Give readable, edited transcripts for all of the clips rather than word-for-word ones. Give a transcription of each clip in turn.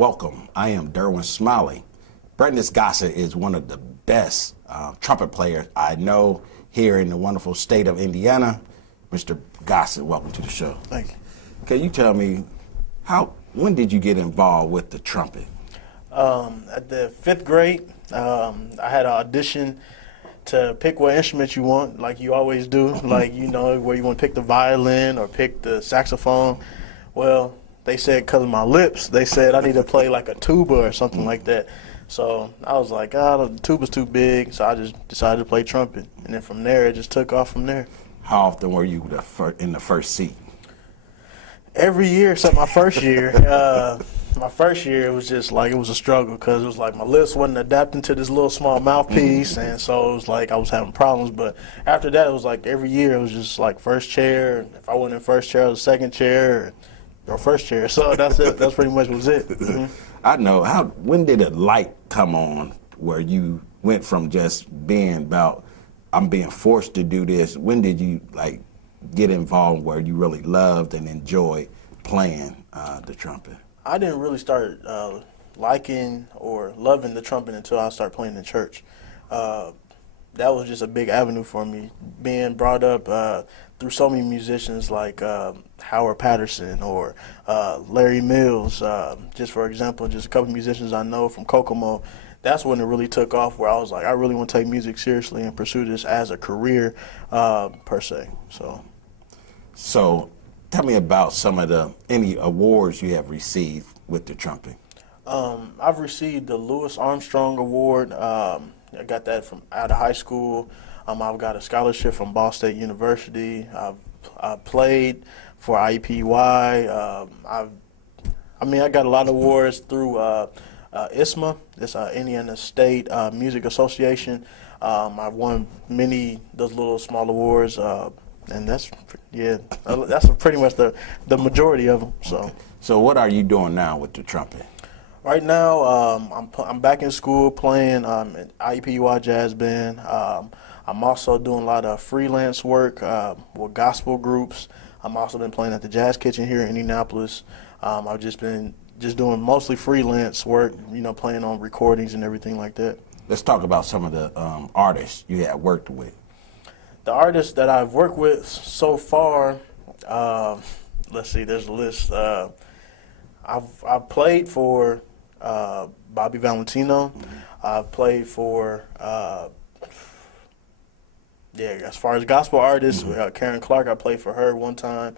Welcome. I am Derwin Smiley. Brandis Gossett is one of the best trumpet players I know here in the wonderful state of Indiana. Mr. Gossett, welcome to the show. Thank you. Can you tell me when did you get involved with the trumpet? At the 5th grade, I had an audition to pick what instrument you want, like you always do, like, you know, where you want to pick the violin or pick the saxophone. Well, they said because of my lips, they said I need to play like a tuba or something like that. So I was like, the tuba's too big, so I just decided to play trumpet. And then from there, it just took off from there. How often were you in the first seat? Every year except my first year. My first year, it was just like, it was a struggle because it was like my lips wasn't adapting to this little small mouthpiece, and so it was like I was having problems. But after that, it was like every year, it was just like first chair. If I wasn't in first chair, it was second chair or first chair. So that's it. That's pretty much was it. Mm-hmm. I know. When did a light come on where you went from just being about, I'm being forced to do this? When did you like get involved where you really loved and enjoyed playing the trumpet? I didn't really start liking or loving the trumpet until I started playing in church. That was just a big avenue for me, being brought up through so many musicians like Howard Patterson or Larry Mills, just for example, just a couple musicians I know from Kokomo. That's when it really took off, where I was like, I really want to take music seriously and pursue this as a career per se. So tell me about any awards you have received with the trumpet. I've received the Louis Armstrong Award. I got that from out of high school. I've got a scholarship from Ball State University. I've played for IUPUI. I got a lot of awards through ISMA. It's Indiana State Music Association. I've won many those little small awards. And that's pretty much the majority of them. So what are you doing now with the trumpet? Right now, I'm back in school playing at IUPUI Jazz Band. I'm also doing a lot of freelance work with gospel groups. I'm also been playing at the Jazz Kitchen here in Indianapolis. I've just been doing mostly freelance work, you know, playing on recordings and everything like that. Let's talk about some of the artists you have worked with. The artists that I've worked with so far, let's see, there's a list. I've played for Bobby Valentino. Mm-hmm. I've played for, as far as gospel artists, mm-hmm. Karen Clark, I played for her one time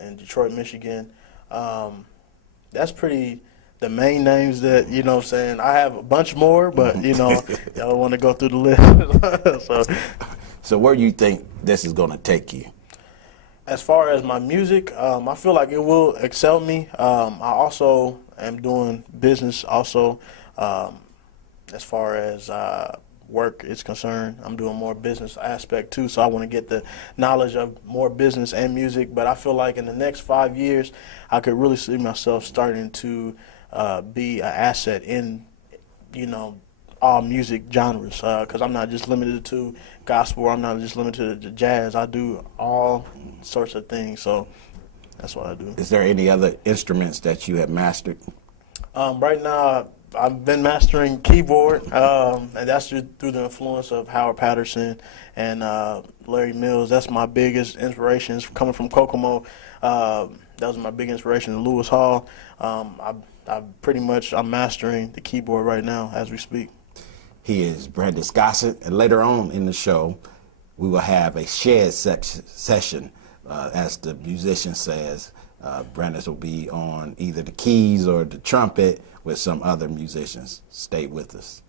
in Detroit, Michigan. That's pretty the main names that, you know what I'm saying. I have a bunch more, but, you know, y'all want to go through the list. So where do you think this is going to take you? As far as my music, I feel like it will excel me. I also am doing business also. As far as work is concerned, I'm doing more business aspect too, so I want to get the knowledge of more business and music. But I feel like in the next 5 years, I could really see myself starting to be an asset in, you know, all music genres, because I'm not just limited to gospel, I'm not just limited to jazz. I do all sorts of things, so that's what I do. Is there any other instruments that you have mastered? Right now, I've been mastering keyboard, and that's through the influence of Howard Patterson and Larry Mills. That's my biggest inspirations coming from Kokomo. That was my big inspiration in Lewis Hall. I'm mastering the keyboard right now as we speak. He is Brandis Gossett, and later on in the show, we will have a shared session. As the musician says, Brandis will be on either the keys or the trumpet with some other musicians. Stay with us.